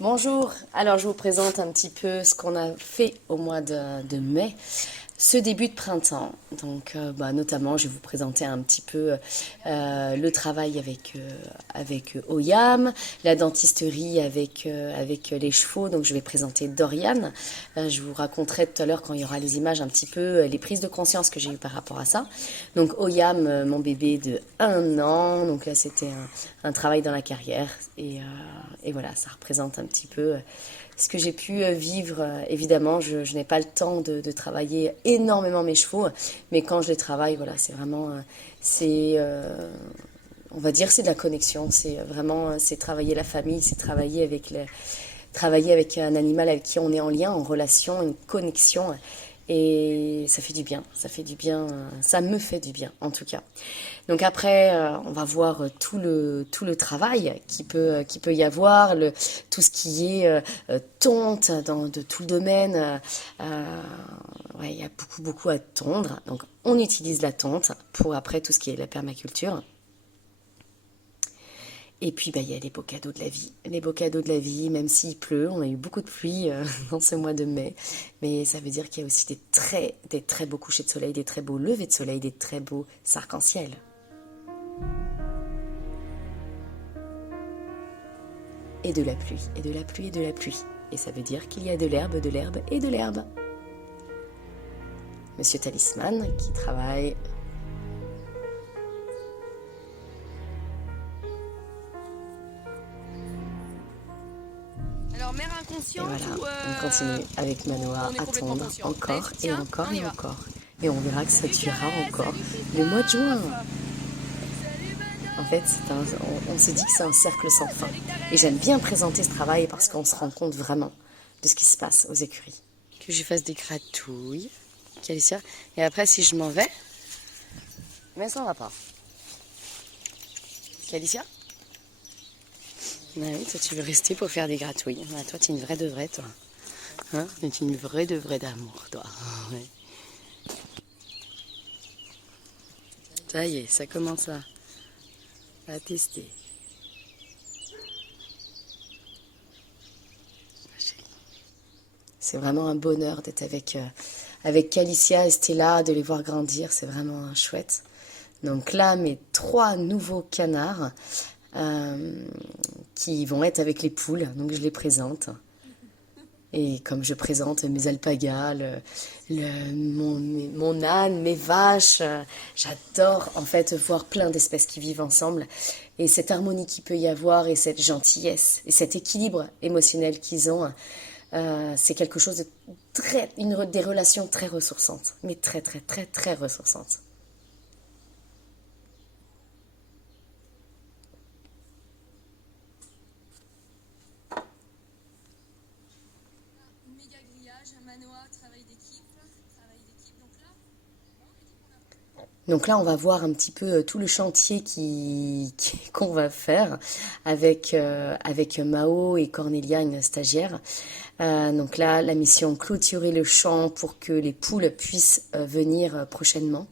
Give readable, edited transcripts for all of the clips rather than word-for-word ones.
Bonjour, alors je vous présente un petit peu ce qu'on a fait au mois de mai, ce début de printemps. Donc notamment je vais vous présenter un petit peu le travail avec Oyam, la dentisterie avec les chevaux. Donc je vais présenter Dorian. Je vous raconterai tout à l'heure quand il y aura les images un petit peu les prises de conscience que j'ai eues par rapport à ça. Donc Oyam, mon bébé de 1 an, donc là c'était un travail dans la carrière et voilà, ça représente un petit peu ce que j'ai pu vivre. Évidemment, je n'ai pas le temps de travailler énormément mes chevaux, mais quand je les travaille, voilà, c'est vraiment, on va dire, c'est de la connexion. C'est vraiment, c'est travailler la famille, c'est travailler avec un animal avec qui on est en lien, en relation, une connexion. Et ça fait du bien, ça fait du bien, ça me fait du bien en tout cas. Donc après, on va voir tout le travail qui peut y avoir, tout ce qui est tonte de tout le domaine. Ouais, il y a beaucoup, beaucoup à tondre. Donc on utilise la tonte pour après tout ce qui est la permaculture. Et puis, il y a les beaux cadeaux de la vie. Les beaux cadeaux de la vie, même s'il pleut, on a eu beaucoup de pluie dans ce mois de mai. Mais ça veut dire qu'il y a aussi des très beaux couchers de soleil, des très beaux levers de soleil, des très beaux arcs-en-ciel. Et de la pluie, et de la pluie, et de la pluie. Et ça veut dire qu'il y a de l'herbe et de l'herbe. Monsieur Talisman qui travaille. Alors, mère Et inconsciente voilà, ou on continue avec Manoa on est à complètement tondre conscient? encore Allez, et tiens, encore on y et va. encore. Et on verra que ça Salut durera Karel, encore salut le mois de juin. Christophe. Salut En Manon. fait, on se dit que c'est un cercle sans fin. Salut Et j'aime Thérèse. bien présenter ce travail parce qu'on se rend compte vraiment de ce qui se passe aux écuries. Que je fasse des gratouilles, Calicia. Et après, si je m'en vais, mais ça va pas. Calicia? Ah oui, toi tu veux rester pour faire des gratouilles. Ah, toi, tu es une vraie de vraie, toi. Hein? Tu es une vraie de vraie d'amour, toi. Ouais. Ça y est, ça commence à tester. C'est vraiment un bonheur d'être avec Calicia et Stella, de les voir grandir, c'est vraiment chouette. Donc là, mes 3 nouveaux canards qui vont être avec les poules, donc je les présente. Et comme je présente mes alpagas, mon âne, mes vaches, j'adore en fait voir plein d'espèces qui vivent ensemble. Et cette harmonie qu'il peut y avoir et cette gentillesse et cet équilibre émotionnel qu'ils ont, c'est quelque chose de des relations très ressourçantes, mais très très très très ressourçantes. Méga grillage, Manoa, travail d'équipe. Donc là, Donc là, on va voir un petit peu tout le chantier qu'on va faire avec Mao et Cornelia, une stagiaire. Donc là, la mission clôturer le champ pour que les poules puissent venir prochainement.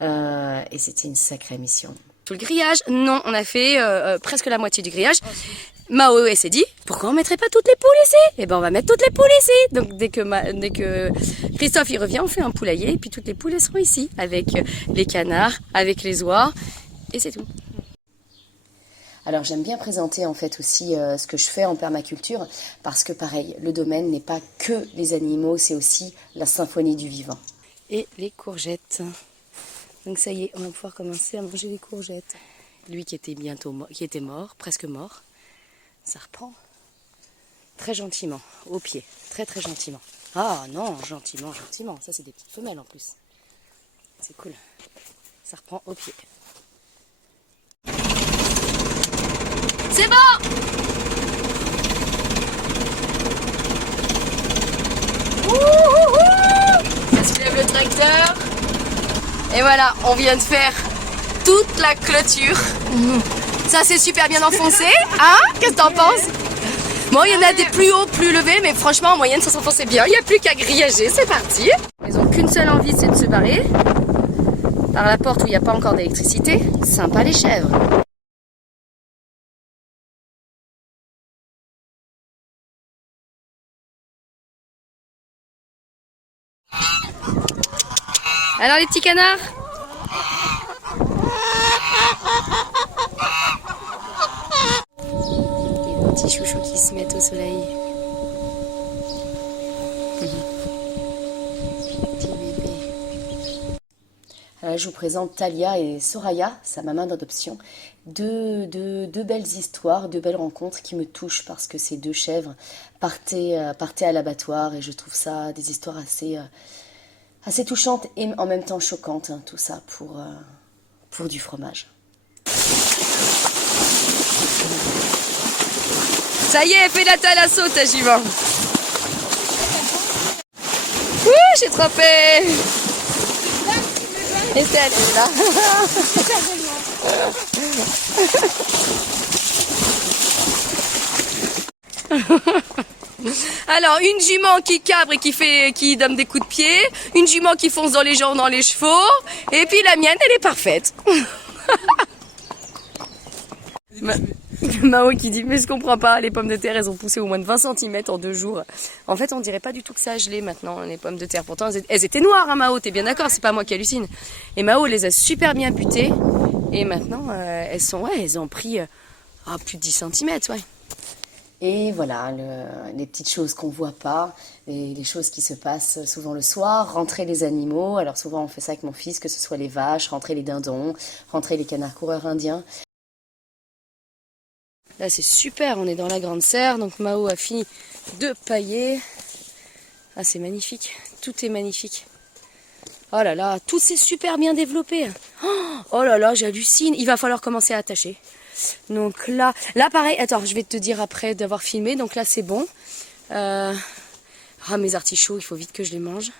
Et c'était une sacrée mission. tout le grillage. Non, on a fait presque la moitié du grillage. Mao s'est dit, pourquoi on mettrait pas toutes les poules ici? Eh ben on va mettre toutes les poules ici. Donc dès que Christophe il revient, on fait un poulailler et puis toutes les poules elles seront ici avec les canards, avec les oies et c'est tout. Alors j'aime bien présenter en fait aussi ce que je fais en permaculture parce que pareil, le domaine n'est pas que les animaux, c'est aussi la symphonie du vivant. Et les courgettes. Donc ça y est, on va pouvoir commencer à manger les courgettes. Lui qui était qui était mort, presque mort, ça reprend très gentiment, au pied, très très gentiment. Ah non, gentiment, gentiment, ça c'est des petites femelles en plus. C'est cool, ça reprend au pied. C'est bon! Ça se lève le tracteur. Et voilà, on vient de faire toute la clôture. Ça c'est super bien enfoncé, hein? Qu'est-ce que t'en penses? Bon, il y en a des plus hauts, plus levés, mais franchement, en moyenne, ça s'enfonçait bien. Il n'y a plus qu'à grillager, c'est parti. Ils n'ont qu'une seule envie, c'est de se barrer. Par la porte où il n'y a pas encore d'électricité. Sympa les chèvres. Alors les petits canards? Les petits chouchous qui se mettent au soleil. Petit bébé. Alors, je vous présente Talia et Soraya, sa maman d'adoption. Deux belles histoires, deux belles rencontres qui me touchent parce que ces deux chèvres partaient à l'abattoir et je trouve ça des histoires assez touchantes et en même temps choquantes, hein, tout ça pour du fromage. Ça y est, fais la thalasso, ta jument. Ouh, j'ai trempé. Estelle, elle est là. Alors, une jument qui cabre et qui donne des coups de pied, une jument qui fonce dans les jambes, dans les chevaux, et puis la mienne, elle est parfaite. Mao qui dit, mais je comprends pas, les pommes de terre, elles ont poussé au moins de 20 cm en 2 jours. En fait, on dirait pas du tout que ça a gelé maintenant, les pommes de terre. Pourtant, elles étaient noires, hein, Mao, t'es bien d'accord, c'est pas moi qui hallucine. Et Mao les a super bien butées, et maintenant, elles ont pris plus de 10 cm, ouais. Et voilà, les petites choses qu'on voit pas, et les choses qui se passent souvent le soir, rentrer les animaux. Alors souvent on fait ça avec mon fils, que ce soit les vaches, rentrer les dindons, rentrer les canards coureurs indiens. Là c'est super, on est dans la grande serre, donc Mao a fini de pailler. Ah c'est magnifique, tout est magnifique. Oh là là, tout s'est super bien développé. Oh là là, j'hallucine, il va falloir commencer à attacher. Donc là pareil, attends, je vais te dire après d'avoir filmé, donc là c'est bon. Mes artichauts, il faut vite que je les mange.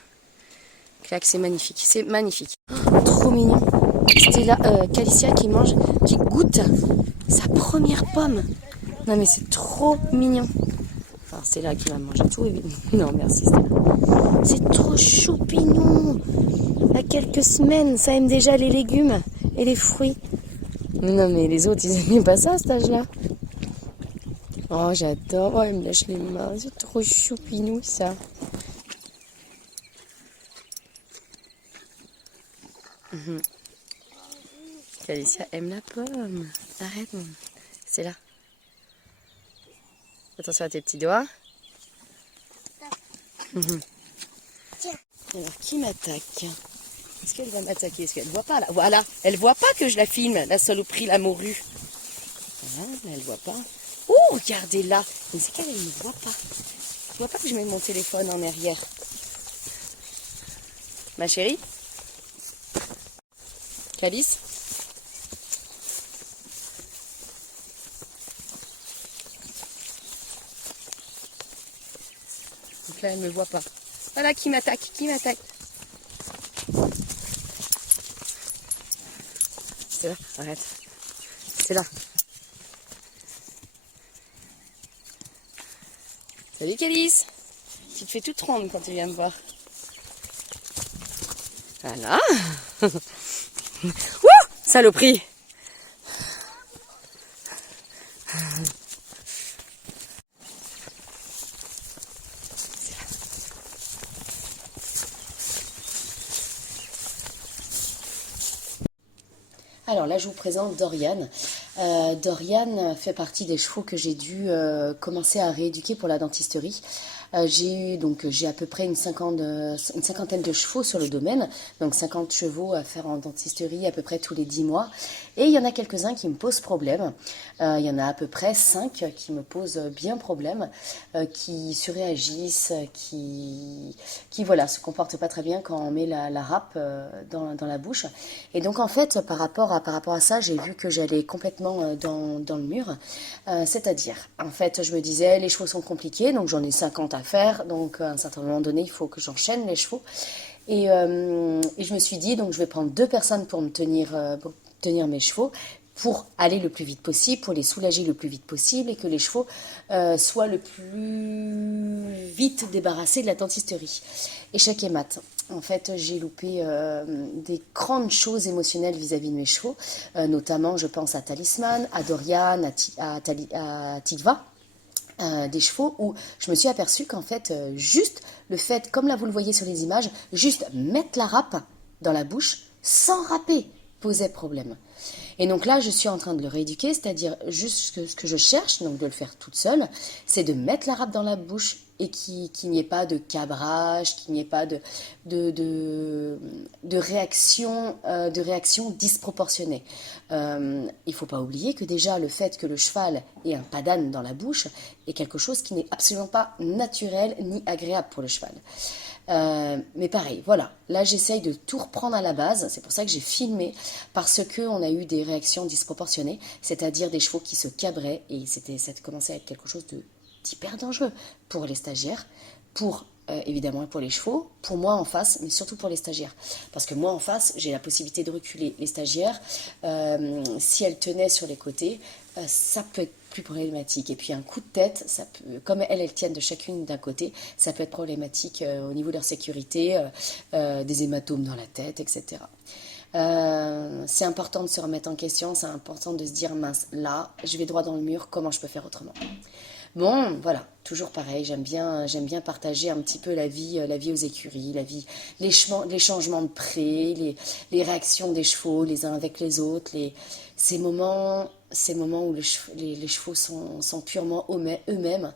Clac, c'est magnifique, c'est magnifique. Trop mignon. C'était là, Calicia qui goûte sa première pomme. Non mais c'est trop mignon. Enfin, c'est là qui va manger tout. Non merci Stella. C'est trop choupignon. Il y a quelques semaines, ça aime déjà les légumes et les fruits. Non mais les autres ils aimaient pas ça à cet âge-là. Oh j'adore, oh, il me lâche les mains, c'est trop choupinou ça. Calicia aime la pomme. Arrête, c'est là. Attention à tes petits doigts. Alors qui m'attaque? Est-ce qu'elle va m'attaquer? Est-ce qu'elle voit pas là? Voilà, elle voit pas que je la filme, la saloperie, la morue. Voilà, là, elle voit pas. Oh, regardez là. Mais c'est qu'elle ne voit pas. Tu vois pas que je mets mon téléphone en arrière? Ma chérie? Calice? Donc là, elle ne me voit pas. Voilà, qui m'attaque? Qui m'attaque? C'est là, arrête. C'est là. Salut Calice. Tu te fais toute ronde quand tu viens me voir. Voilà. Wouh, saloperie. Alors là, je vous présente Dorian. Dorian fait partie des chevaux que j'ai dû commencer à rééduquer pour la dentisterie. J'ai à peu près une cinquantaine de chevaux sur le domaine, donc 50 chevaux à faire en dentisterie à peu près tous les 10 mois. Et il y en a quelques-uns qui me posent problème. Il y en a à peu près 5 qui me posent bien problème, qui surréagissent, qui voilà, se comportent pas très bien quand on met la râpe dans la bouche. Et donc en fait, par rapport à ça, j'ai vu que j'allais complètement dans le mur. C'est-à-dire, en fait, je me disais, les chevaux sont compliqués, donc j'en ai 50 à faire, donc à un certain moment donné, il faut que j'enchaîne les chevaux. Et je me suis dit, donc je vais prendre 2 personnes pour tenir mes chevaux, pour aller le plus vite possible, pour les soulager le plus vite possible, et que les chevaux soient le plus vite débarrassés de la dentisterie. Échec et mat. En fait, j'ai loupé des grandes choses émotionnelles vis-à-vis de mes chevaux, notamment, je pense à Talisman, à Dorian, à Tigva. Des chevaux où je me suis aperçue qu'en fait, juste le fait, comme là vous le voyez sur les images, juste mettre la râpe, dans la bouche sans râper posait problème. Et donc là, je suis en train de le rééduquer, c'est-à-dire juste ce que je cherche, donc de le faire toute seule, c'est de mettre la râpe dans la bouche et qu'il n'y ait pas de cabrage, qu'il n'y ait pas de réaction disproportionnée. Il ne faut pas oublier que déjà le fait que le cheval ait un pas d'âne dans la bouche est quelque chose qui n'est absolument pas naturel ni agréable pour le cheval. Mais pareil, voilà, là j'essaye de tout reprendre à la base, c'est pour ça que j'ai filmé, parce qu'on a eu des réactions disproportionnées, c'est-à-dire des chevaux qui se cabraient, et ça commençait à être quelque chose d'hyper dangereux pour les stagiaires, évidemment pour les chevaux, pour moi en face, mais surtout pour les stagiaires. Parce que moi en face, j'ai la possibilité de reculer les stagiaires, si elles tenaient sur les côtés, ça peut être plus problématique. Et puis un coup de tête, comme elles tiennent de chacune d'un côté, ça peut être problématique au niveau de leur sécurité, des hématomes dans la tête, etc. C'est important de se remettre en question, c'est important de se dire, mince, là, je vais droit dans le mur, comment je peux faire autrement? Bon, voilà, toujours pareil, j'aime bien partager un petit peu la vie aux écuries, les changements de prés, les réactions des chevaux les uns avec les autres, ces moments où les chevaux sont purement eux-mêmes,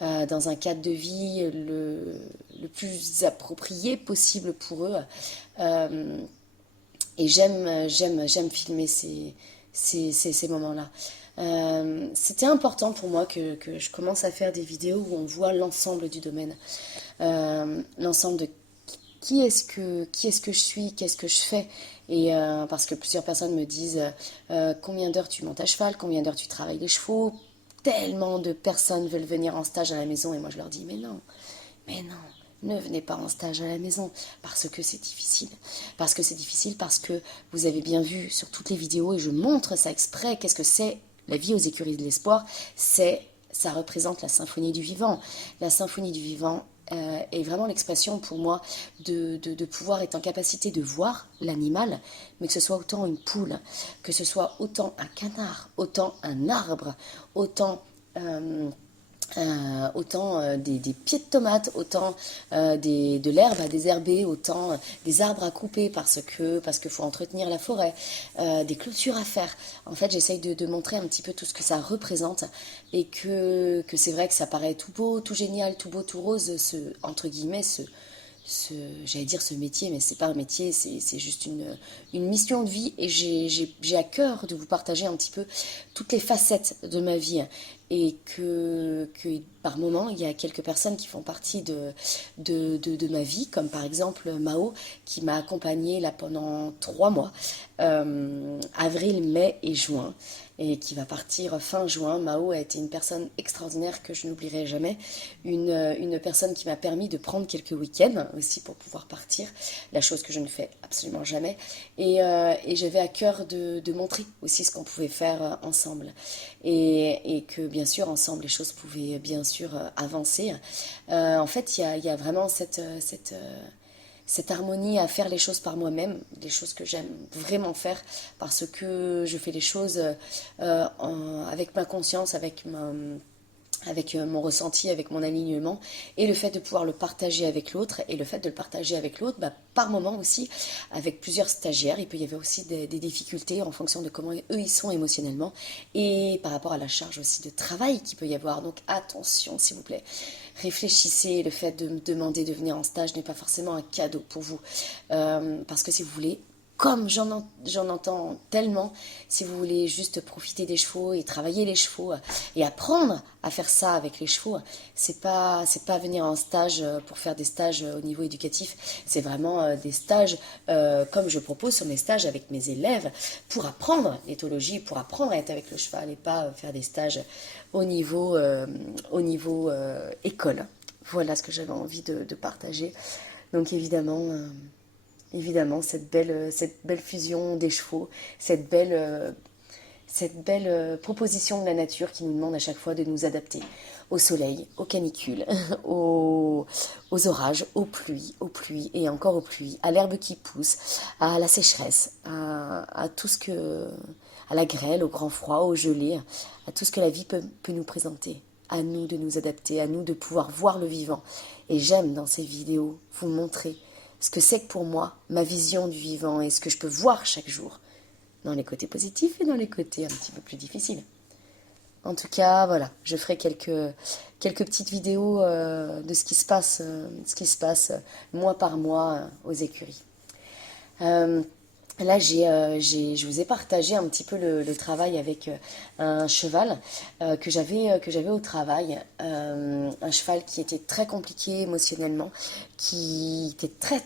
dans un cadre de vie le plus approprié possible pour eux. Et j'aime filmer ces moments-là. C'était important pour moi que je commence à faire des vidéos où on voit l'ensemble du domaine, l'ensemble de qui est-ce que je suis, qu'est-ce que je fais. Et parce que plusieurs personnes me disent combien d'heures tu montes à cheval, combien d'heures tu travailles les chevaux. Tellement de personnes veulent venir en stage à la maison et moi je leur dis mais non, ne venez pas en stage à la maison parce que c'est difficile. Parce que vous avez bien vu sur toutes les vidéos et je montre ça exprès, qu'est-ce que c'est la vie aux écuries de l'espoir, ça représente la symphonie du vivant. La symphonie du vivant est vraiment l'expression pour moi de pouvoir être en capacité de voir l'animal, mais que ce soit autant une poule, que ce soit autant un canard, autant un arbre, autant des pieds de tomates, autant de l'herbe à désherber, autant des arbres à couper parce que faut entretenir la forêt, des clôtures à faire. En fait, j'essaye de montrer un petit peu tout ce que ça représente et que c'est vrai que ça paraît tout beau, tout génial, tout beau, tout rose, entre guillemets, j'allais dire ce métier, mais c'est pas un métier, c'est juste une mission de vie et j'ai à cœur de vous partager un petit peu toutes les facettes de ma vie et que par moment il y a quelques personnes qui font partie de ma vie, comme par exemple Mao qui m'a accompagnée là pendant 3 mois, avril, mai et juin, et qui va partir fin juin. Mao a été une personne extraordinaire que je n'oublierai jamais, une personne qui m'a permis de prendre quelques week-ends aussi pour pouvoir partir, la chose que je ne fais absolument jamais, et j'avais à cœur de montrer aussi ce qu'on pouvait faire ensemble, et que bien sûr ensemble les choses pouvaient bien sûr avancer. En fait il y a vraiment cette harmonie à faire les choses par moi-même, des choses que j'aime vraiment faire parce que je fais les choses avec ma conscience, avec mon ressenti, avec mon alignement, et le fait de pouvoir le partager avec l'autre, et le fait de le partager avec l'autre, par moment aussi, avec plusieurs stagiaires, il peut y avoir aussi des difficultés en fonction de comment eux ils sont émotionnellement, et par rapport à la charge aussi de travail qu'il peut y avoir. Donc attention s'il vous plaît, réfléchissez, le fait de me demander de venir en stage n'est pas forcément un cadeau pour vous, parce que si vous voulez, comme j'en entends tellement, si vous voulez juste profiter des chevaux et travailler les chevaux et apprendre à faire ça avec les chevaux, c'est pas venir en stage pour faire des stages au niveau éducatif, c'est vraiment des stages comme je propose sur mes stages avec mes élèves pour apprendre l'éthologie, pour apprendre à être avec le cheval et pas faire des stages au niveau école. Voilà ce que j'avais envie de partager. Donc évidemment, cette belle fusion des chevaux, cette belle proposition de la nature qui nous demande à chaque fois de nous adapter au soleil, aux canicules, aux orages, aux pluies et encore aux pluies, à l'herbe qui pousse, à la sécheresse, à tout ce à la grêle, au grand froid, au gelé, à tout ce que la vie peut nous présenter. À nous de nous adapter, à nous de pouvoir voir le vivant. Et j'aime dans ces vidéos vous montrer ce que c'est que pour moi, ma vision du vivant et ce que je peux voir chaque jour, dans les côtés positifs et dans les côtés un petit peu plus difficiles. En tout cas, voilà, je ferai quelques petites vidéos de ce qui se passe, mois par mois aux écuries. Là, je vous ai partagé un petit peu le travail avec un cheval que j'avais au travail. Un cheval qui était très compliqué émotionnellement, qui était très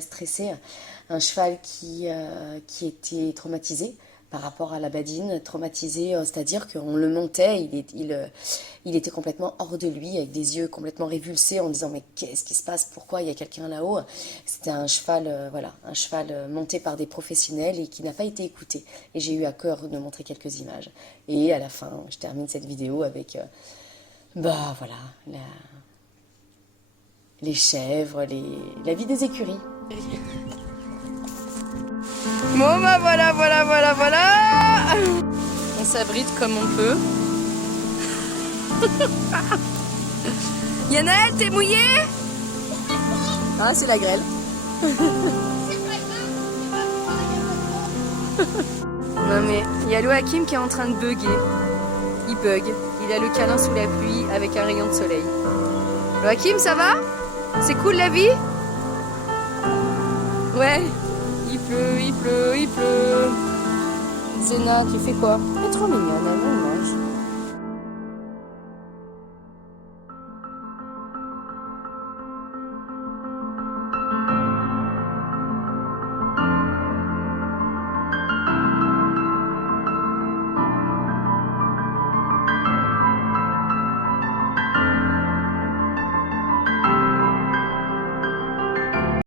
stressé. Un cheval qui était traumatisé par rapport à la badine, traumatisé, c'est-à-dire qu'on le montait, il était complètement hors de lui, avec des yeux complètement révulsés, en disant mais qu'est-ce qui se passe, pourquoi il y a quelqu'un là-haut? C'était un cheval, un cheval monté par des professionnels et qui n'a pas été écouté. Et j'ai eu à cœur de montrer quelques images. Et à la fin, je termine cette vidéo avec, les chèvres, la vie des écuries. Bon bah voilà. On s'abrite comme on peut. Yanaël, t'es mouillée? Ah, c'est la grêle. Non mais, il y a Loakim qui est en train de bugger. Il bug. Il a le câlin sous la pluie avec un rayon de soleil. Loakim, ça va? C'est cool la vie? Ouais. Il pleut. Zena, tu fais quoi? Elle est trop mignonne, elle mange.